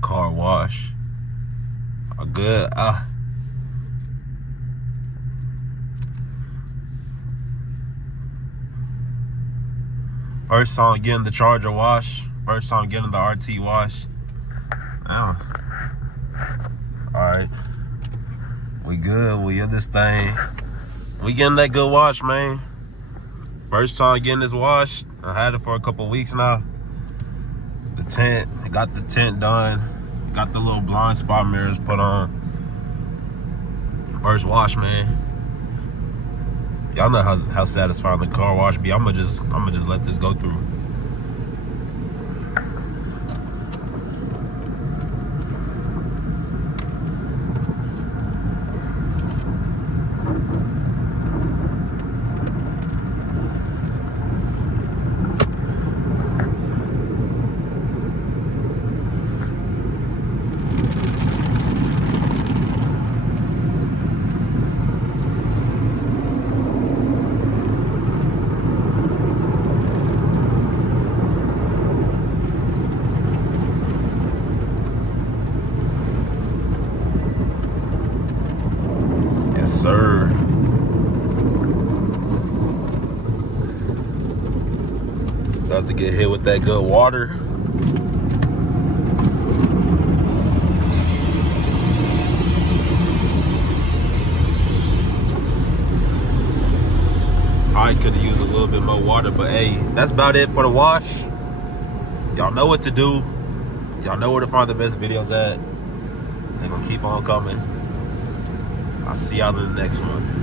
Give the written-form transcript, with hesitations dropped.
Car wash. Oh, good. First time getting the Charger wash. First time getting the RT wash. Oh. Alright. We good. We in this thing. We getting that good wash, man. First time getting this wash. I had it for a couple weeks now. The tint. Got the tint done. Got the little blind spot mirrors put on. First wash, man. Y'all know how satisfying the car wash be. I'ma just let this go through. Yes, sir. About to get hit with that good water. I could have used a little bit more water, but hey, that's about it for the wash. Y'all know what to do. Y'all know where to find the best videos at. They're gonna keep on coming. I'll see y'all in the next one.